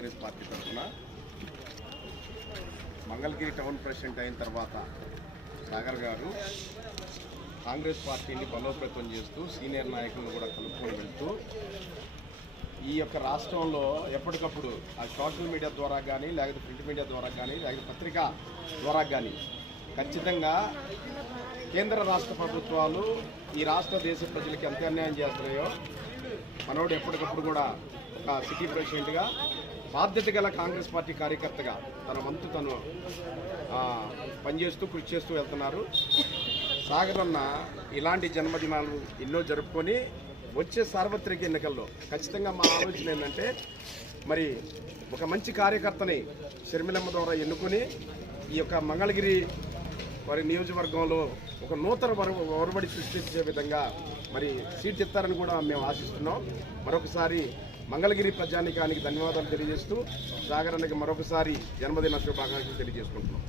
Congress party తరఫున Mangalagiri town president అయిన తర్వాత సాగర్ గారు కాంగ్రెస్ పార్టీని బలోపేతం చేస్తూ సీనియర్ నాయకులను కూడా కలుపుకొని వెళ్తూ ఈ యొక్క రాష్ట్రంలో ఎప్పటికప్పుడు ఆ సోషల్ మీడియా ద్వారా కానీ లేకపోతే ప్రింట్ మీడియా ద్వారా కానీ లేకపోతే పత్రికా ద్వారా కానీ ఖచ్చితంగా కేంద్ర రాష్ట్ర ప్రభుత్వాలు ఈ రాష్ట్ర దేశ ప్రజలకి ఎంత అన్యాయం చేస్తున్నాయో మనోడు ఎప్పటికప్పుడు కూడా ఒక సిటీ ప్రెసిడెంట్గా బాధ్యత గల కాంగ్రెస్ పార్టీ కార్యకర్తగా తన వంతు తను పనిచేస్తూ కృషి చేస్తూ వెళ్తున్నారు. సాగర్ ఇలాంటి జన్మదినాలు ఎన్నో జరుపుకొని వచ్చే సార్వత్రిక ఎన్నికల్లో ఖచ్చితంగా మా ఆలోచన ఏంటంటే మరి ఒక మంచి కార్యకర్తని షర్మిలమ్మ ద్వారా ఎన్నుకొని ఈ యొక్క మంగళగిరి వారి నియోజకవర్గంలో ఒక నూతన వర- ఒరబడి సృష్టించే విధంగా మరి సీట్ ఇస్తారని కూడా మేము ఆశిస్తున్నాం. మరొకసారి మంగళగిరి ప్రజానికానికి ధన్యవాదాలు తెలియజేస్తూ సాగరానికి మరొకసారి జన్మదిన శుభాకాంక్షలు తెలియజేసుకుంటున్నాం.